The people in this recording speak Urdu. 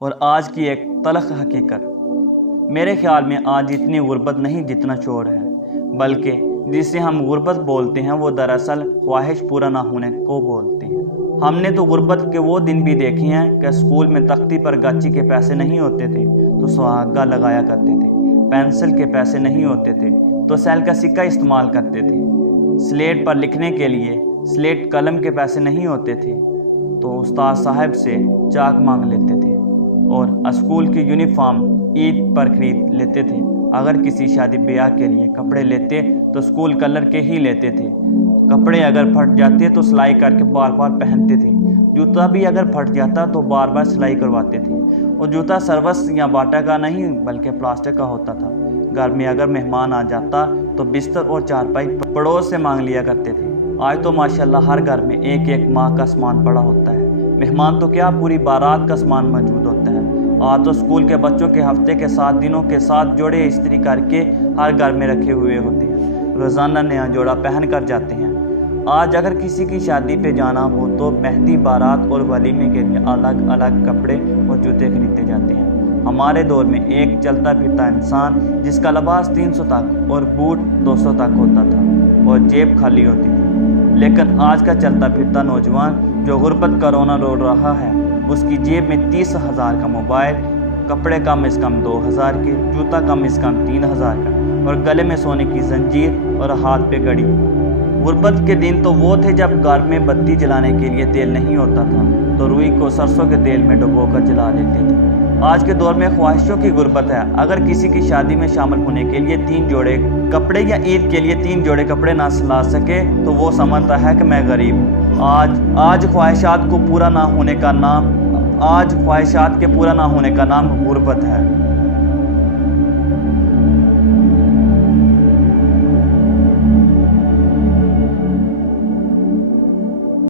اور آج کی ایک تلخ حقیقت۔ میرے خیال میں آج اتنی غربت نہیں جتنا شور ہے، بلکہ جسے ہم غربت بولتے ہیں وہ دراصل خواہش پورا نہ ہونے کو بولتے ہیں۔ ہم نے تو غربت کے وہ دن بھی دیکھے ہیں کہ اسکول میں تختی پر گاچی کے پیسے نہیں ہوتے تھے تو سہاگا لگایا کرتے تھے، پینسل کے پیسے نہیں ہوتے تھے تو سیل کا سکہ استعمال کرتے تھے، سلیٹ پر لکھنے کے لیے سلیٹ قلم کے پیسے نہیں ہوتے تھے تو استاد صاحب سے چاک مانگ لیتے تھے، اور اسکول کی یونیفارم عید پر خرید لیتے تھے۔ اگر کسی شادی بیاہ کے لیے کپڑے لیتے تو اسکول کلر کے ہی لیتے تھے، کپڑے اگر پھٹ جاتے تو سلائی کر کے بار بار پہنتے تھے، جوتا بھی اگر پھٹ جاتا تو بار بار سلائی کرواتے تھے، اور جوتا سروس یا باٹا کا نہیں بلکہ پلاسٹک کا ہوتا تھا۔ گھر میں اگر مہمان آ جاتا تو بستر اور چارپائی پڑوس سے مانگ لیا کرتے تھے۔ آج تو ماشاءاللہ ہر گھر میں ایک ایک ماہ کا سامان پڑا ہوتا ہے، مہمان تو کیا پوری بارات کا سامان موجود ہوتا ہے۔ آج تو اسکول کے بچوں کے ہفتے کے 7 دنوں کے 7 جوڑے استری کر کے ہر گھر میں رکھے ہوئے ہوتے ہیں، روزانہ نیا جوڑا پہن کر جاتے ہیں۔ آج اگر کسی کی شادی پہ جانا ہو تو مہندی، بارات اور ولیمے کے لیے الگ الگ کپڑے اور جوتے خریدے جاتے ہیں۔ ہمارے دور میں ایک چلتا پھرتا انسان جس کا لباس 300 تک اور بوٹ 200 تک ہوتا تھا اور جیب خالی ہوتی تھی، لیکن آج کا چلتا پھرتا نوجوان جو غربت کا رونا رو رہا ہے، اس کی جیب میں 30,000 کا موبائل، کپڑے کم از کم 2,000 کے، جوتا کم از کم 3,000 کا، اور گلے میں سونے کی زنجیر اور ہاتھ پہ گھڑی۔ غربت کے دن تو وہ تھے جب گھر میں بتی جلانے کے لیے تیل نہیں ہوتا تھا تو روئی کو سرسوں کے تیل میں ڈبو کر جلا لیتے تھے۔ آج کے دور میں خواہشوں کی غربت ہے۔ اگر کسی کی شادی میں شامل ہونے کے لیے 3 جوڑے کپڑے یا عید کے لیے 3 جوڑے کپڑے نہ لا سکے تو وہ سمجھتا ہے کہ میں غریب ہوں۔ آج خواہشات کے پورا نہ ہونے کا نام غربت ہے۔